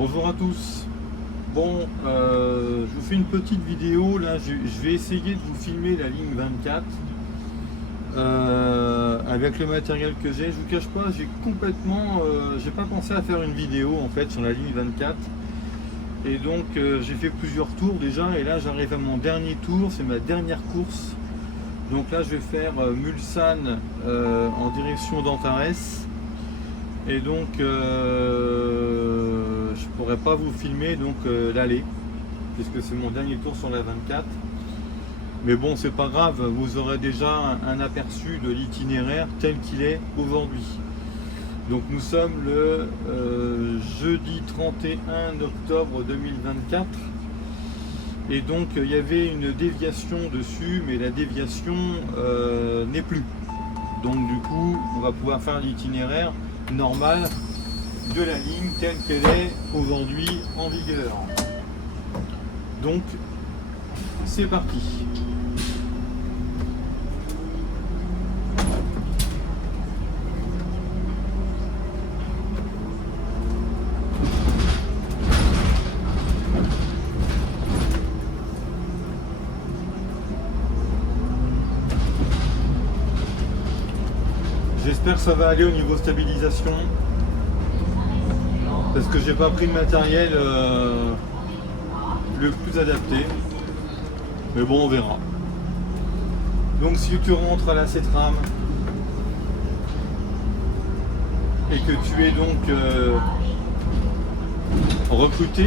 Bonjour à tous. Bon, je vous fais une petite vidéo. Là, je vais essayer de vous filmer la ligne 24 avec le matériel que j'ai. Je vous cache pas, j'ai pas pensé à faire une vidéo en fait sur la ligne 24. Et donc, j'ai fait plusieurs tours déjà. Et là, j'arrive à mon dernier tour. C'est ma dernière course. Donc là, je vais faire Mulsanne en direction d'Antares. Et donc je pourrais pas vous filmer donc l'aller puisque c'est mon dernier tour sur la 24, mais bon, c'est pas grave, vous aurez déjà un aperçu de l'itinéraire tel qu'il est aujourd'hui. Donc nous sommes le jeudi 31 octobre 2024 et donc il y avait une déviation dessus, mais la déviation n'est plus. Donc du coup on va pouvoir faire l'itinéraire normal de la ligne telle qu'elle est aujourd'hui en vigueur. Donc c'est parti. J'espère que ça va aller au niveau stabilisation, parce que j'ai pas pris le matériel le plus adapté, mais bon, on verra. Donc si tu rentres à la CETRAM et que tu es donc recruté,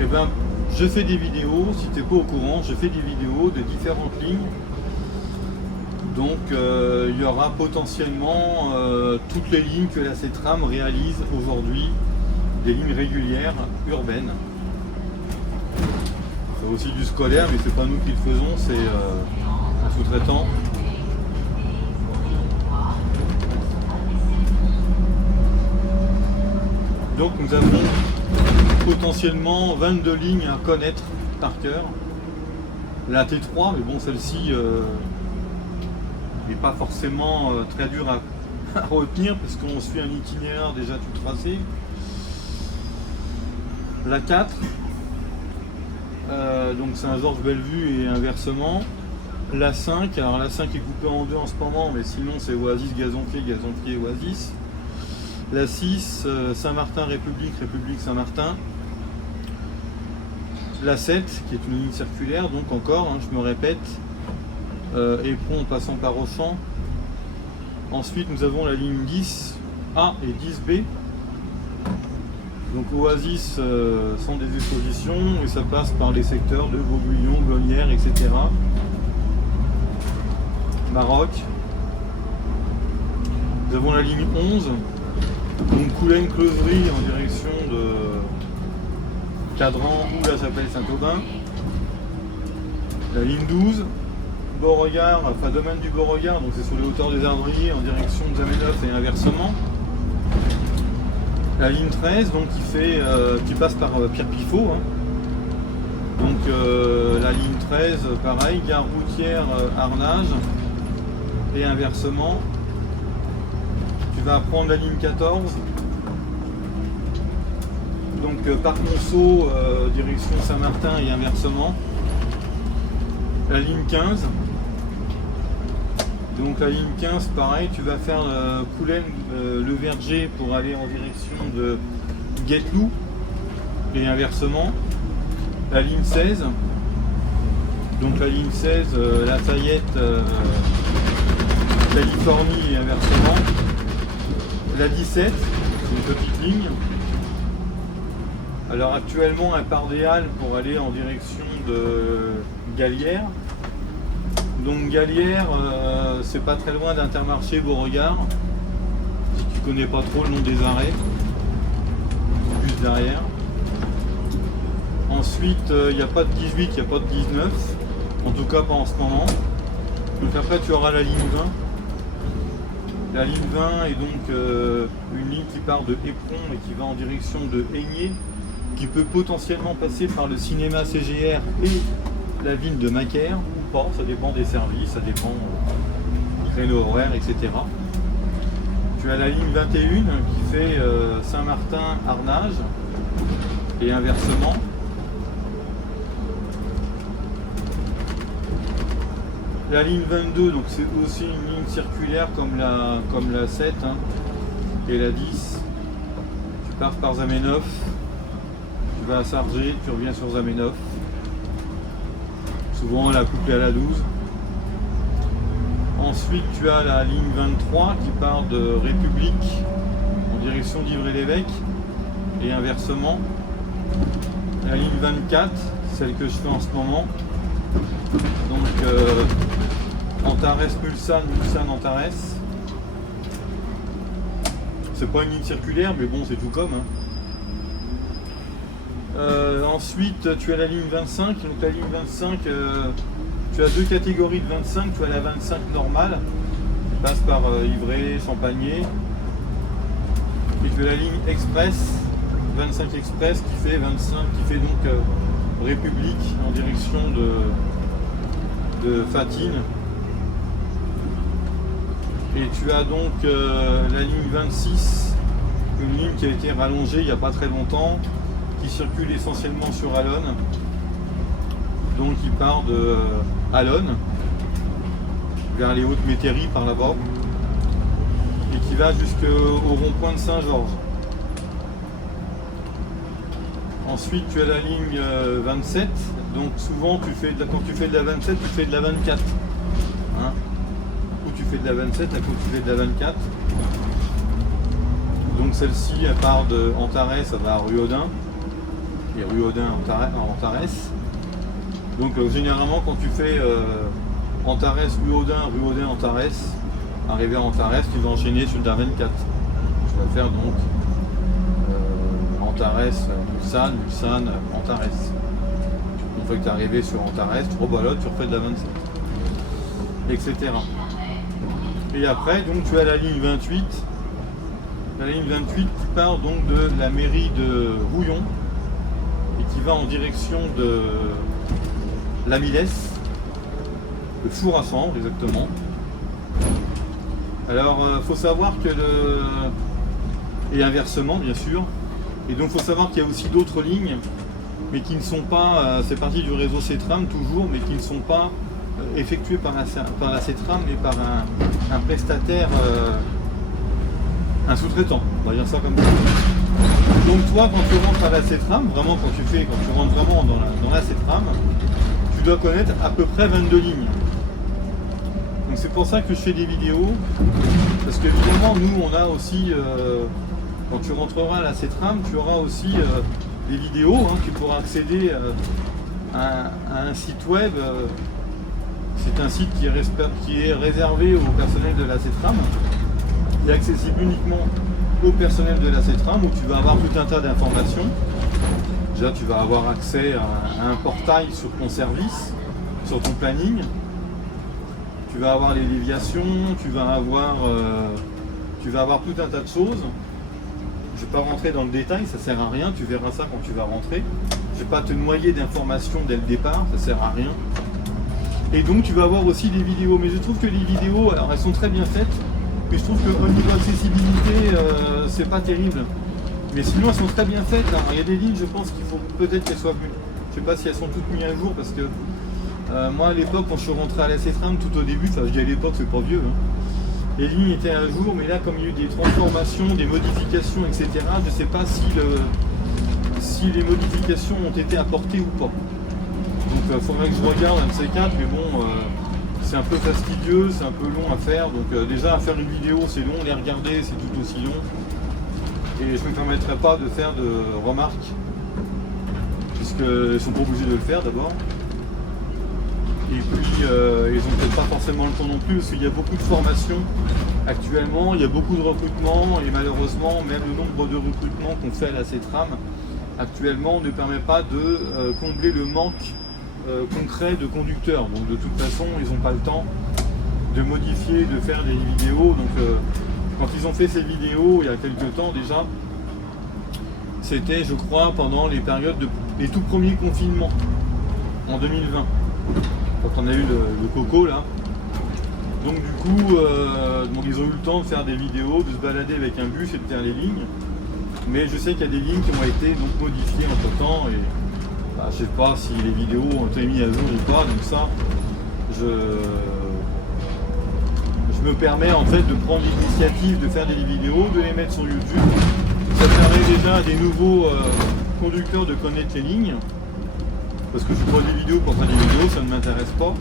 et ben je fais des vidéos. Si tu n'es pas au courant, je fais des vidéos de différentes lignes. Donc il y aura potentiellement toutes les lignes que la CETRAM réalise aujourd'hui, des lignes régulières urbaines. C'est aussi du scolaire, mais c'est pas nous qui le faisons, c'est un sous-traitant. Donc nous avons potentiellement 22 lignes à connaître par cœur. La T3, mais bon, celle-ci n'est pas forcément très dur à retenir parce qu'on suit un itinéraire déjà tout tracé. La 4, donc Saint-Georges-Bellevue et inversement. La 5, alors la 5 est coupée en deux en ce moment, mais sinon c'est Oasis, Gazonquier, Gazonquier, Oasis. La 6, Saint-Martin-République, République Saint-Martin. La 7, qui est une ligne circulaire, donc encore, je me répète, Éperon en passant par Auchan. Ensuite nous avons la ligne 10A et 10B. Donc Oasis sans des expositions, et ça passe par les secteurs de Vauguyon, Blonnières, etc. Maroc. Nous avons la ligne 11, donc Coulennes-Closerie en direction de Cadran ou la Chapelle Saint-Aubin. La ligne 12, Beauregard, enfin domaine du Beauregard, donc c'est sur les hauteurs des Ardriers en direction de Zamenhof et inversement. La ligne 13, donc qui passe par Pierre-Piffaut. Donc la ligne 13, pareil, gare routière Arnage et inversement. Tu vas prendre la ligne 14, donc Parc Monceau, direction Saint-Martin et inversement. La ligne 15, donc la ligne 15, pareil, tu vas faire Coulennes, le Verger pour aller en direction de Guettelou et inversement. La ligne 16, donc la ligne 16, Lafayette, Californie et inversement. La 17, c'est une petite ligne. Alors actuellement, elle part des Halles pour aller en direction de Gallière. Donc Gallière, c'est pas très loin d'Intermarché Beauregard. Si tu connais pas trop le nom des arrêts, juste derrière. Ensuite, il n'y a pas de 18, il n'y a pas de 19, en tout cas pas en ce moment. Donc après tu auras la ligne 20. La ligne 20 est donc une ligne qui part de Éperon et qui va en direction de Aigné, qui peut potentiellement passer par le cinéma CGR et la ville de Macaire, ou pas, ça dépend des services, ça dépend des créneaux horaires, etc. Tu Tu as la ligne 21 qui fait Saint-Martin-Arnage et inversement. La ligne 22, donc c'est aussi une ligne circulaire comme la 7 hein, et la 10. Tu pars par Zamenhof, tu vas à Sargé, tu reviens sur Zamenhof. Souvent la couple est à la 12. Ensuite tu as la ligne 23 qui part de République en direction d'Ivry-l'Évêque et inversement. La ligne 24, celle que je fais en ce moment. Donc Antares-Mulsanne, Mulsanne-Antares. C'est pas une ligne circulaire, mais bon, c'est tout comme. Hein. Ensuite, tu as la ligne 25. Donc la ligne 25, tu as deux catégories de 25. Tu as la 25 normale, qui passe par Ivray, Champagné. Et tu as la ligne express, 25 express, qui fait 25, qui fait donc République en direction de Fatine. Et tu as donc la ligne 26, une ligne qui a été rallongée il n'y a pas très longtemps, qui circule essentiellement sur Allonne, donc qui part de Allonne vers les Hautes-Métairies par là-bas, et qui va jusqu'au rond-point de Saint-Georges. Ensuite tu as la ligne 27, donc souvent quand tu fais de la 27, tu fais de la 24. Hein, tu fais de la 27, à côté tu fais de la 24. Donc celle-ci, elle part de Antares, elle va à Ruaudin. Et Ruaudin en Antares. Donc généralement quand tu fais Antares, Ruaudin, Ruaudin, Antares, arrivé à Antares, tu vas enchaîner sur de la 24. Tu vas faire donc Antares, Mulsanne, Mulsanne, Antares. Une fois que tu es arrivé sur Antares, tu rebalotes, tu refais de la 27. Etc. Et après, donc tu as la ligne 28. La ligne 28 qui part donc de la mairie de Rouillon et qui va en direction de la Milesse, le four à cendre exactement. Alors, faut savoir que et inversement bien sûr. Et donc, faut savoir qu'il y a aussi d'autres lignes, mais qui ne sont pas, c'est parti du réseau CETRAM toujours, mais qui ne sont pas effectué par la CETRAM mais par un prestataire, un sous-traitant, on va dire ça comme ça. Donc toi quand tu rentres à la CETRAM, vraiment quand tu rentres vraiment dans la CETRAM, tu dois connaître à peu près 22 lignes. Donc c'est pour ça que je fais des vidéos, parce qu'évidemment nous on a aussi, quand tu rentreras à la CETRAM, tu auras aussi des vidéos, hein, tu pourras accéder à un site web. C'est un site qui est réservé au personnel de la CETRAM, qui est accessible uniquement au personnel de la CETRAM, où tu vas avoir tout un tas d'informations. Déjà, tu vas avoir accès à un portail sur ton service, sur ton planning. Tu vas avoir les déviations, tu vas avoir tout un tas de choses. Je ne vais pas rentrer dans le détail, ça ne sert à rien, tu verras ça quand tu vas rentrer. Je ne vais pas te noyer d'informations dès le départ, ça ne sert à rien. Et donc tu vas avoir aussi des vidéos, mais je trouve que les vidéos, alors elles sont très bien faites, mais je trouve qu'au niveau accessibilité, c'est pas terrible. Mais sinon elles sont très bien faites. Alors, il y a des lignes, je pense qu'il faut peut-être qu'elles soient mises. Je sais pas si elles sont toutes mises à jour, parce que moi à l'époque, quand je suis rentré à la CETRAM, tout au début, enfin je dis à l'époque, c'est pas vieux, hein, les lignes étaient à jour, mais là comme il y a eu des transformations, des modifications, etc., je sais pas si les modifications ont été apportées ou pas. Donc il faudrait que je regarde un de ces quatre, mais bon, c'est un peu fastidieux, c'est un peu long à faire. Donc déjà à faire une vidéo c'est long, les regarder c'est tout aussi long. Et je ne me permettrai pas de faire de remarques, puisqu'ils ne sont pas obligés de le faire d'abord. Et puis ils n'ont peut-être pas forcément le temps non plus, parce qu'il y a beaucoup de formations actuellement, il y a beaucoup de recrutements, et malheureusement même le nombre de recrutements qu'on fait à la CETRAM actuellement ne permet pas de combler le manque concret de conducteurs. Donc de toute façon ils n'ont pas le temps de modifier, de faire des vidéos. Donc quand ils ont fait ces vidéos il y a quelques temps déjà, c'était je crois pendant les périodes les tout premiers confinements en 2020, quand on a eu le coco là. Donc du coup, donc ils ont eu le temps de faire des vidéos, de se balader avec un bus et de faire les lignes. Mais je sais qu'il y a des lignes qui ont été donc modifiées entre temps et bah, je sais pas si les vidéos ont été mises à jour ou pas, donc ça je me permets en fait de prendre l'initiative de faire des vidéos, de les mettre sur YouTube. Ça permet déjà à des nouveaux conducteurs de connaître les lignes. Parce que je prends des vidéos pour faire des vidéos, ça ne m'intéresse pas.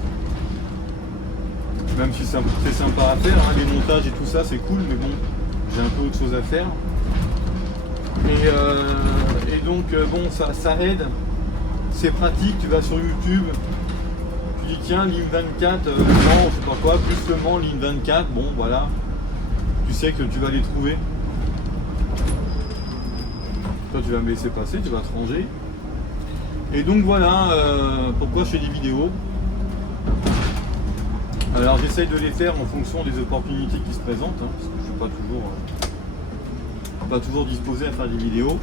Même si c'est sympa à faire, hein, les montages et tout ça c'est cool, mais bon, j'ai un peu autre chose à faire. Et donc bon, ça aide, c'est pratique, tu vas sur YouTube, tu dis tiens, ligne 24, non, je sais pas quoi, plus le Mans, ligne 24, bon voilà, tu sais que tu vas les trouver. Toi tu vas me laisser passer, tu vas te ranger. Et donc voilà pourquoi je fais des vidéos. Alors j'essaye de les faire en fonction des opportunités qui se présentent, hein, parce que je ne suis pas toujours disposé à faire des vidéos.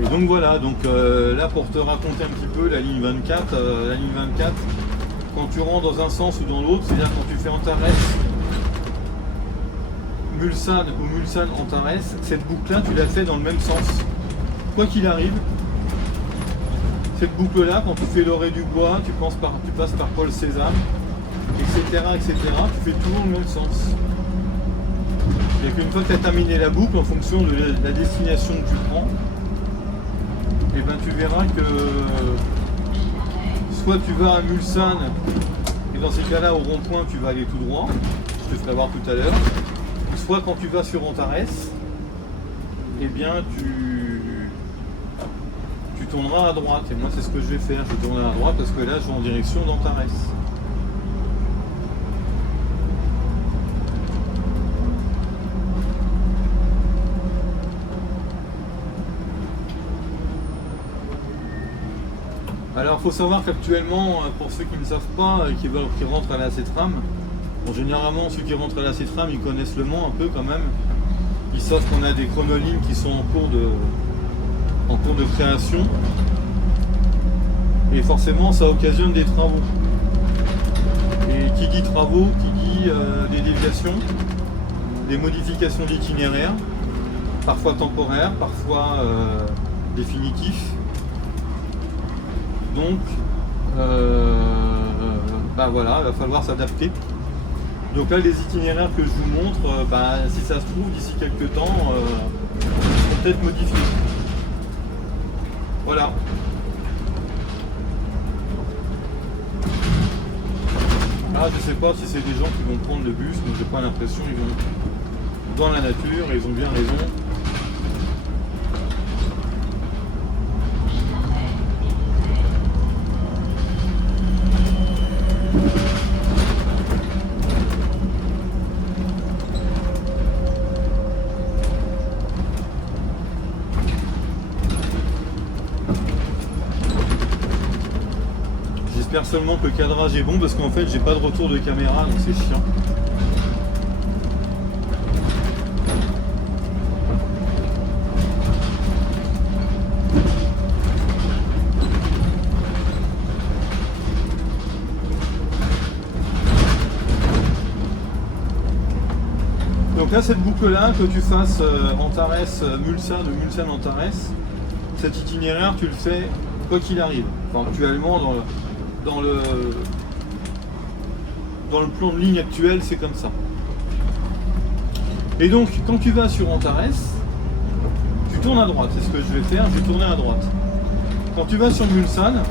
Et donc voilà, donc là pour te raconter un petit peu la ligne 24, quand tu rentres dans un sens ou dans l'autre, c'est-à-dire quand tu fais Antares, Mulsanne ou Mulsanne Antares, cette boucle-là tu l'as fait dans le même sens. Quoi qu'il arrive, cette boucle-là, quand tu fais l'Orée du Bois, tu passes par Paul Cézanne, etc., etc., tu fais toujours le même sens. Et qu'une fois que tu as terminé la boucle, en fonction de la destination que tu prends, et ben tu verras que soit tu vas à Mulsanne, et dans ces cas-là, au rond-point, tu vas aller tout droit, je te ferai voir tout à l'heure, soit quand tu vas sur Antares, et bien tu tourneras à droite, et moi c'est ce que je vais faire, je tournerai à droite parce que là je vais en direction d'Antares. Alors il faut savoir qu'actuellement, pour ceux qui ne savent pas, qui rentrent à la CETRAM, bon, généralement ceux qui rentrent à la CETRAM ils connaissent le Mans un peu quand même, ils savent qu'on a des chronolignes qui sont en cours de création. Et forcément ça occasionne des travaux. Et qui dit travaux, qui dit des déviations, des modifications d'itinéraire, parfois temporaires, parfois définitifs. Donc bah voilà, il va falloir s'adapter. Donc là les itinéraires que je vous montre, si ça se trouve d'ici quelques temps, seront peut-être modifiés. Voilà. Ah, je sais pas si c'est des gens qui vont prendre le bus, mais j'ai pas l'impression, ils vont dans la nature et ils ont bien raison. J'espère seulement que le cadrage est bon parce qu'en fait j'ai pas de retour de caméra donc c'est chiant. Donc là cette boucle là, que tu fasses Antares, Mulsanne ou Mulsanne Antares, cet itinéraire tu le fais quoi qu'il arrive. Enfin, actuellement dans le plan de ligne actuel, c'est comme ça. Et donc, quand tu vas sur Antares, tu tournes à droite. C'est ce que je vais faire, je vais tourner à droite. Quand tu vas sur Mulsanne,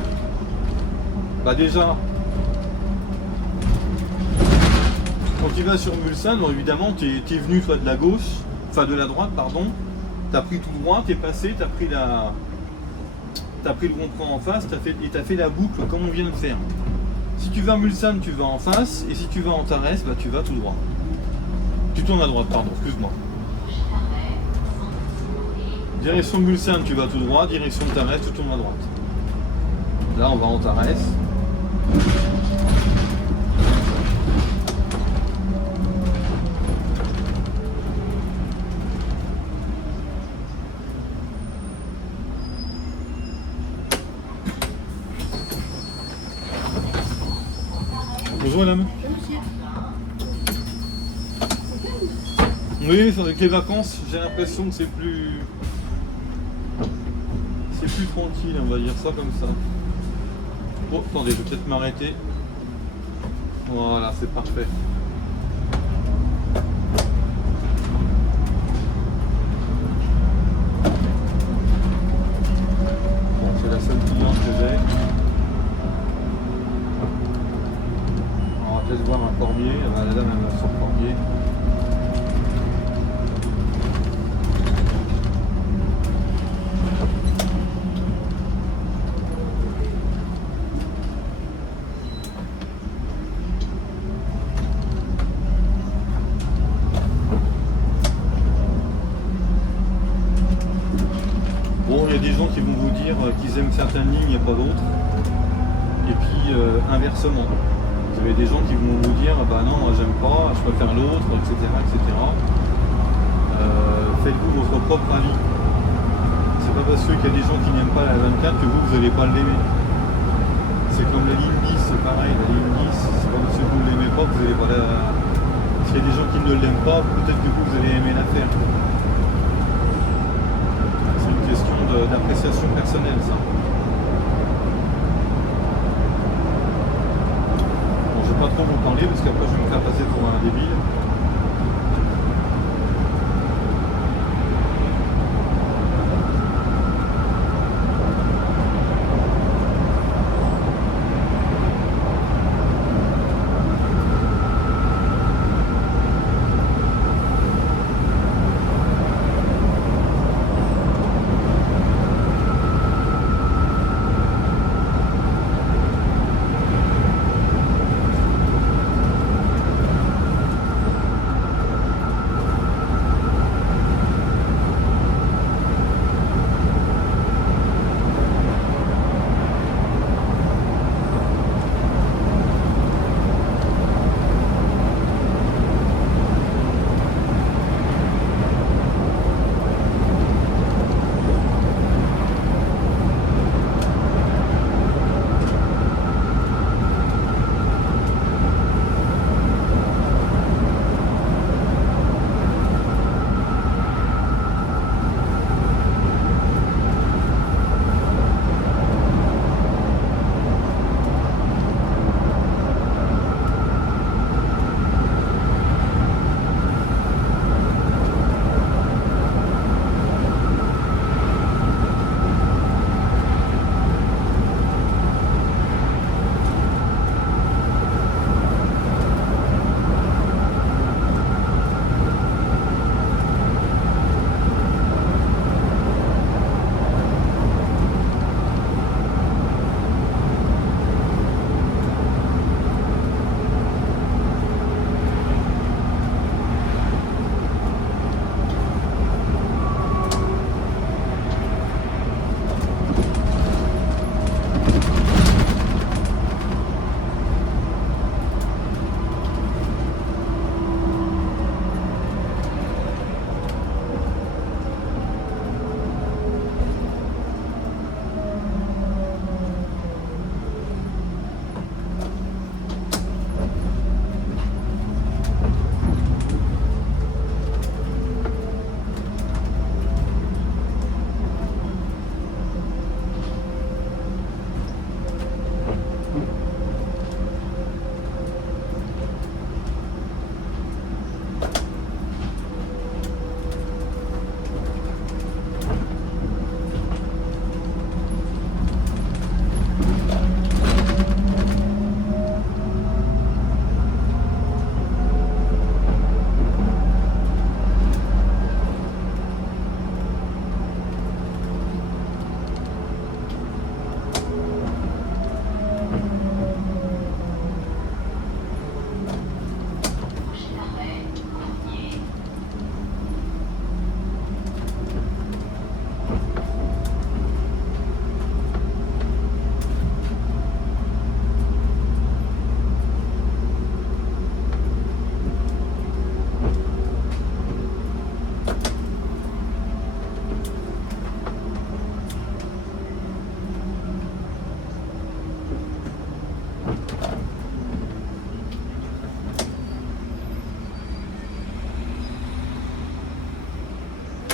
bah déjà, quand tu vas sur Mulsanne, bon, évidemment, tu es venu toi de la gauche, enfin de la droite, pardon, tu as pris tout droit, tu es passé, tu as pris le rond-point en face, tu as fait la boucle comme on vient de faire. Si tu vas à Mulsanne, tu vas en face, et si tu vas à Antares, bah, tu vas tout droit. Tu tournes à droite, pardon, excuse-moi. Direction Mulsanne, tu vas tout droit, direction Antares, tu tournes à droite. Là, on va à Antares. madame. Oui, c'est avec les vacances, j'ai l'impression que c'est plus tranquille, on va dire ça comme ça. Oh, attendez, je vais peut-être m'arrêter. Voilà, c'est parfait. Bon, c'est la seule cliente que j'ai. On va peut-être voir un cormier. Ah bah, la dame elle va sur le cormier. Bon, il y a des gens qui vont vous dire qu'ils aiment certaines lignes et pas d'autres. Et puis inversement. Vous avez des gens qui vont vous dire bah non, moi j'aime pas, je préfère l'autre, etc. etc. Faites-vous votre propre avis. C'est pas parce qu'il y a des gens qui n'aiment pas la 24 que vous n'allez pas l'aimer. C'est comme la ligne 10, c'est pareil, la ligne 10, c'est pas parce que vous ne l'aimez pas que vous n'allez pas la. S'il y a des gens qui ne l'aiment pas, peut-être que vous allez aimer la faire. C'est une question d'appréciation personnelle, ça. Bon, je vais pas trop vous parler parce qu'après je vais me faire passer pour un débile.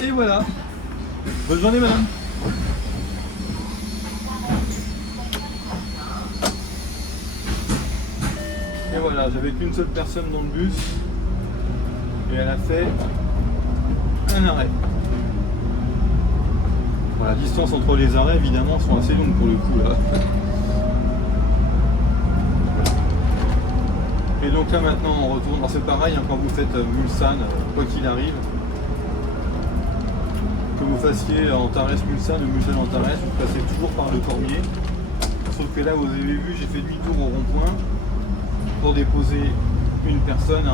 Et voilà. Bonne journée, madame. Et voilà, j'avais qu'une seule personne dans le bus. Et elle a fait un arrêt. Bon, la distance entre les arrêts, évidemment, sont assez longues pour le coup, là. Et donc là, maintenant, on retourne. Alors, c'est pareil, hein, quand vous faites Mulsanne, quoi qu'il arrive. Que vous fassiez Antares-Mulsanne ou Mulsanne-Antares, vous passez toujours par le Cormier. Sauf que là, vous avez vu, j'ai fait demi-tour au rond-point pour déposer une personne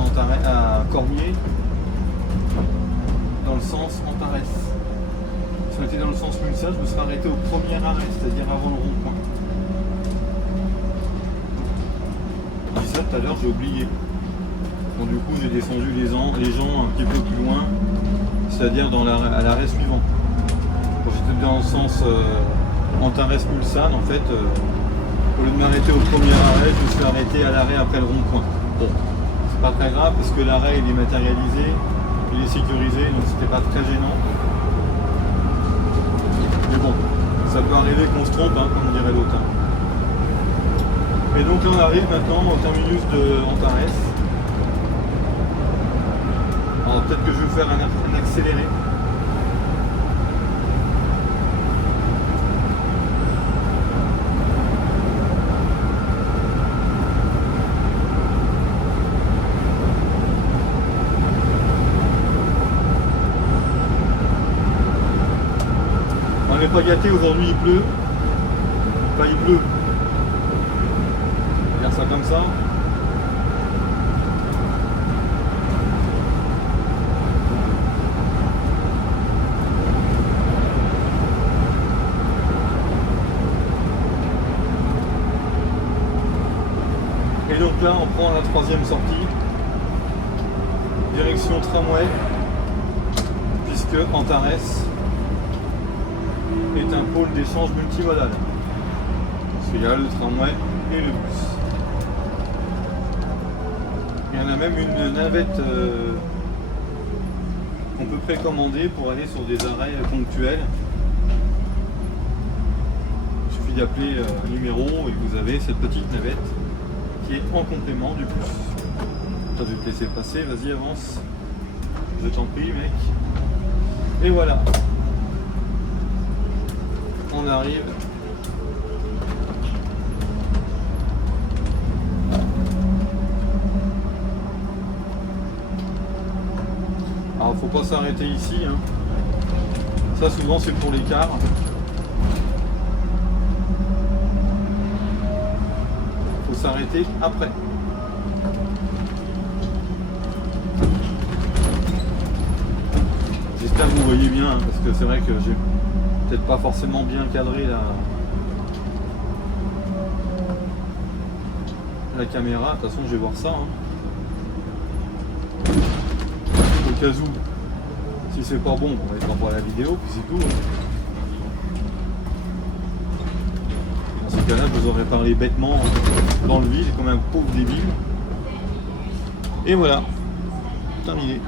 à Cormier dans le sens Antares. Si on était dans le sens Mulsanne, je me serais arrêté au premier arrêt, c'est-à-dire avant le rond-point. Je dis ça tout à l'heure, j'ai oublié. Donc du coup, j'ai descendu les gens un petit peu plus loin, c'est-à-dire à l'arrêt suivant. Quand j'étais dans le sens Antares-Mulsanne, en fait, au lieu de m'arrêter au premier arrêt, je me suis arrêté à l'arrêt après le rond-point. Bon, c'est pas très grave parce que l'arrêt il est matérialisé, il est sécurisé, donc c'était pas très gênant. Mais bon, ça peut arriver qu'on se trompe, hein, comme dirait l'autre. Et donc là on arrive maintenant au terminus de Antares. Alors peut-être que je vais faire un accéléré. On n'est pas gâté aujourd'hui, il pleut. Enfin il pleut. On va dire ça comme ça. Et donc là on prend la troisième sortie. Direction tramway. Puisque Antares est un pôle d'échange multimodal. Parce qu'il y a le tramway et le bus. Il y en a même une navette qu'on peut précommander pour aller sur des arrêts ponctuels. Il suffit d'appeler un numéro et vous avez cette petite navette qui est en complément du bus. Je vais te laisser passer, vas-y avance. Je t'en prie mec. Et voilà. On arrive. Alors faut pas s'arrêter ici, hein. Ça souvent c'est pour les cars. Faut s'arrêter après. J'espère que vous voyez bien, hein, parce que c'est vrai que j'ai peut-être pas forcément bien cadré la caméra. De toute façon je vais voir ça, hein. Au cas où, si c'est pas bon, on va être pas à la vidéo, puis c'est tout, hein. Dans ce cas-là, je vous aurais parlé bêtement dans le vide, comme un pauvre débile. Et voilà, terminé.